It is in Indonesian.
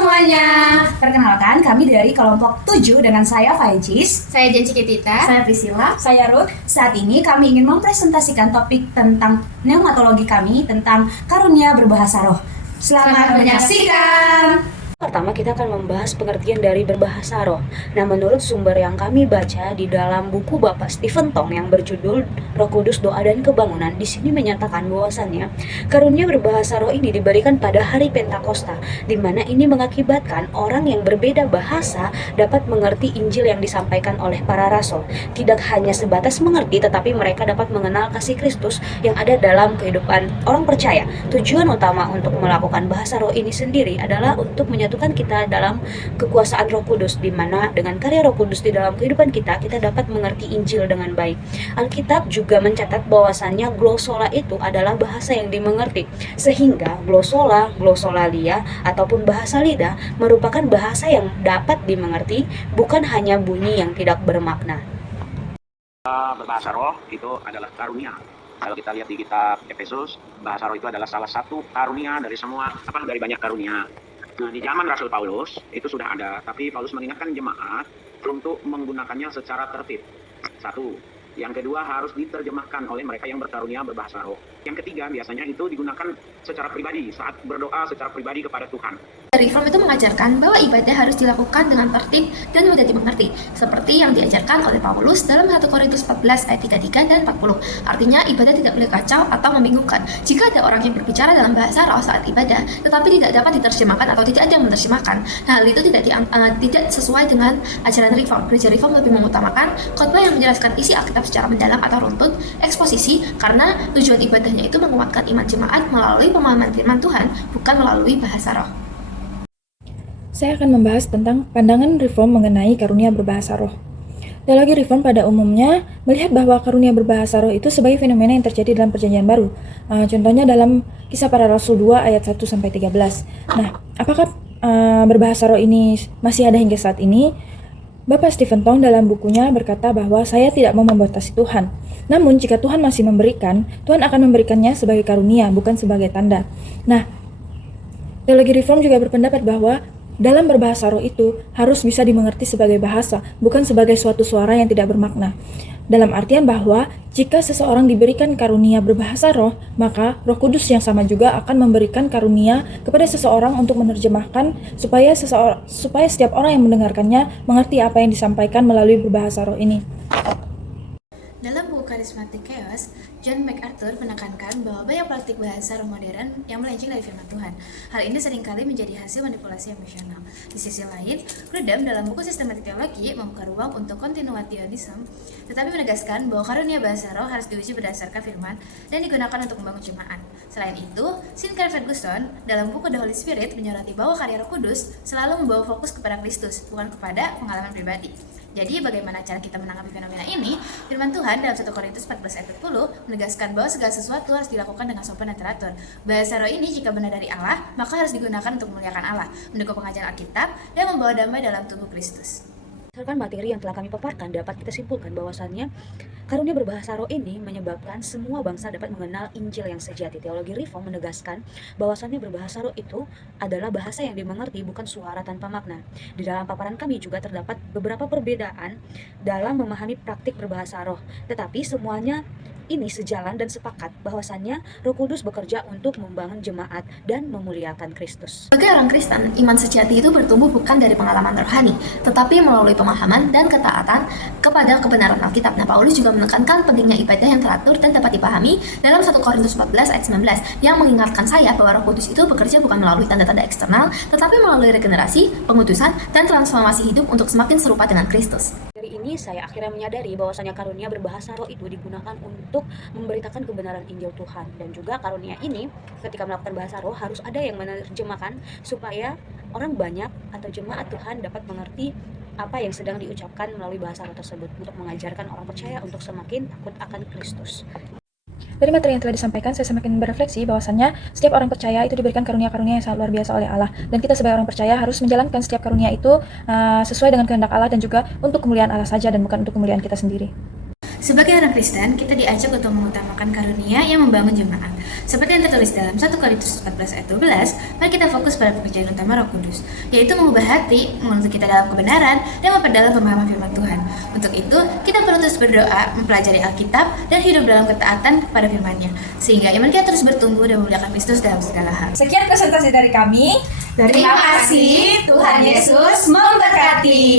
semuanya. Perkenalkan, kami dari kelompok 7 dengan saya Faijis, Saya Jen Cikitita. saya Priscilla, saya Ruth. Saat ini kami ingin mempresentasikan topik tentang pneumatologi kami tentang karunia berbahasa roh. Selamat menyaksikan. Pertama kita akan membahas pengertian dari berbahasa roh. Nah, menurut sumber yang kami baca di dalam buku Bapak Stephen Tong yang berjudul Roh Kudus Doa dan Kebangunan, di sini menyatakan bahwasannya karunia berbahasa roh ini diberikan pada hari Pentakosta, di mana ini mengakibatkan orang yang berbeda bahasa dapat mengerti Injil yang disampaikan oleh para rasul. Tidak hanya sebatas mengerti, tetapi mereka dapat mengenal kasih Kristus yang ada dalam kehidupan orang percaya. Tujuan utama untuk melakukan bahasa roh ini sendiri adalah untuk menyatukan kita dalam kekuasaan Roh Kudus, di mana dengan karya Roh Kudus di dalam kehidupan kita dapat mengerti Injil dengan baik. Alkitab juga mencatat bahwasannya glosola itu adalah bahasa yang dimengerti, sehingga glosola, glosolalia ataupun bahasa lidah merupakan bahasa yang dapat dimengerti, bukan hanya bunyi yang tidak bermakna. Berbahasa roh itu adalah karunia. Kalau kita lihat di kitab Efesus, bahasa roh itu adalah salah satu karunia dari dari banyak karunia. Nah, di zaman Rasul Paulus itu sudah ada, tapi Paulus mengingatkan jemaat untuk menggunakannya secara tertib. Satu. Yang kedua, harus diterjemahkan oleh mereka yang berkarunia berbahasa roh. Yang ketiga, biasanya itu digunakan secara pribadi, saat berdoa secara pribadi kepada Tuhan. Reform itu mengajarkan bahwa ibadah harus dilakukan dengan tertib dan mudah dimengerti, seperti yang diajarkan oleh Paulus dalam 1 Korintus 14 ayat 33 dan 40. Artinya, ibadah tidak boleh kacau atau membingungkan. Jika ada orang yang berbicara dalam bahasa roh saat ibadah, tetapi tidak dapat diterjemahkan atau tidak ada yang menerjemahkan, hal itu tidak sesuai dengan ajaran Reform. Gereja Reform lebih mengutamakan khotbah yang menjelaskan isi Alkitab secara mendalam atau runtut, eksposisi, karena tujuan ibadahnya itu menguatkan iman jemaat melalui pemahaman firman Tuhan, bukan melalui bahasa roh. Saya akan membahas tentang pandangan Reform mengenai karunia berbahasa roh. Teologi Reform pada umumnya melihat bahwa karunia berbahasa roh itu sebagai fenomena yang terjadi dalam Perjanjian Baru. Contohnya dalam Kisah Para Rasul 2 ayat 1-13. Nah, apakah berbahasa roh ini masih ada hingga saat ini? Bapak Stephen Tong dalam bukunya berkata bahwa saya tidak mau membatasi Tuhan. Namun jika Tuhan masih memberikan, Tuhan akan memberikannya sebagai karunia, bukan sebagai tanda. Nah, teologi Reform juga berpendapat bahwa dalam berbahasa roh itu harus bisa dimengerti sebagai bahasa, bukan sebagai suatu suara yang tidak bermakna. Dalam artian bahwa jika seseorang diberikan karunia berbahasa roh, maka Roh Kudus yang sama juga akan memberikan karunia kepada seseorang untuk menerjemahkan supaya setiap orang yang mendengarkannya mengerti apa yang disampaikan melalui berbahasa roh ini. Dalam buku Charismatic Chaos, John MacArthur menekankan bahwa banyak praktik bahasa roh modern yang melenceng dari firman Tuhan. Hal ini seringkali menjadi hasil manipulasi emosional. Di sisi lain, Grudem dalam buku Sistematik Teologi membuka ruang untuk continuationism, tetapi menegaskan bahwa karunia bahasa roh harus diuji berdasarkan firman dan digunakan untuk membangun jemaat. Selain itu, Sinclair Ferguson dalam buku The Holy Spirit menyoroti bahwa karya Roh Kudus selalu membawa fokus kepada Kristus, bukan kepada pengalaman pribadi. Jadi bagaimana cara kita menanggapi fenomena ini? Firman Tuhan dalam 1 Korintus 14 ayat 40 menegaskan bahwa segala sesuatu harus dilakukan dengan sopan dan teratur. Bahasa roh ini jika benar dari Allah, maka harus digunakan untuk memuliakan Allah, mendukung pengajaran Alkitab, dan membawa damai dalam tubuh Kristus. Berdasarkan materi yang telah kami paparkan, dapat kita simpulkan bahwasannya karunia berbahasa roh ini menyebabkan semua bangsa dapat mengenal Injil yang sejati. Teologi Reform menegaskan bahwasannya berbahasa roh itu adalah bahasa yang dimengerti, bukan suara tanpa makna. Di dalam paparan kami juga terdapat beberapa perbedaan dalam memahami praktik berbahasa roh, tetapi semuanya ini sejalan dan sepakat bahwasannya Roh Kudus bekerja untuk membangun jemaat dan memuliakan Kristus. Sebagai orang Kristen, iman sejati itu bertumbuh bukan dari pengalaman rohani, tetapi melalui pemahaman dan ketaatan kepada kebenaran Alkitab. Nah, Paulus juga menekankan pentingnya ibadah yang teratur dan dapat dipahami dalam 1 Korintus 14 ayat 19 yang mengingatkan saya bahwa Roh Kudus itu bekerja bukan melalui tanda-tanda eksternal, tetapi melalui regenerasi, pengudusan, dan transformasi hidup untuk semakin serupa dengan Kristus. Dari ini saya akhirnya menyadari bahwasanya karunia berbahasa roh itu digunakan untuk memberitakan kebenaran Injil Tuhan, dan juga karunia ini ketika melakukan bahasa roh harus ada yang menerjemahkan supaya orang banyak atau jemaat Tuhan dapat mengerti apa yang sedang diucapkan melalui bahasa roh tersebut, untuk mengajarkan orang percaya untuk semakin takut akan Kristus. Dari materi yang telah disampaikan, saya semakin berefleksi bahwasannya setiap orang percaya itu diberikan karunia-karunia yang sangat luar biasa oleh Allah, dan kita sebagai orang percaya harus menjalankan setiap karunia itu sesuai dengan kehendak Allah dan juga untuk kemuliaan Allah saja dan bukan untuk kemuliaan kita sendiri. Sebagai orang Kristen, kita diajak untuk mengutamakan karunia yang membangun jemaat. Seperti yang tertulis dalam 1 Korintus 14 ayat 12, mari kita fokus pada pekerjaan utama Roh Kudus, yaitu mengubah hati, menuntun kita dalam kebenaran, dan memperdalam pemahaman firman Tuhan. Untuk itu, kita perlu terus berdoa, mempelajari Alkitab, dan hidup dalam ketaatan kepada firman-Nya, sehingga iman kita terus bertumbuh dan memuliakan Kristus dalam segala hal. Sekian presentasi dari kami. Terima kasih, Tuhan Yesus memberkati.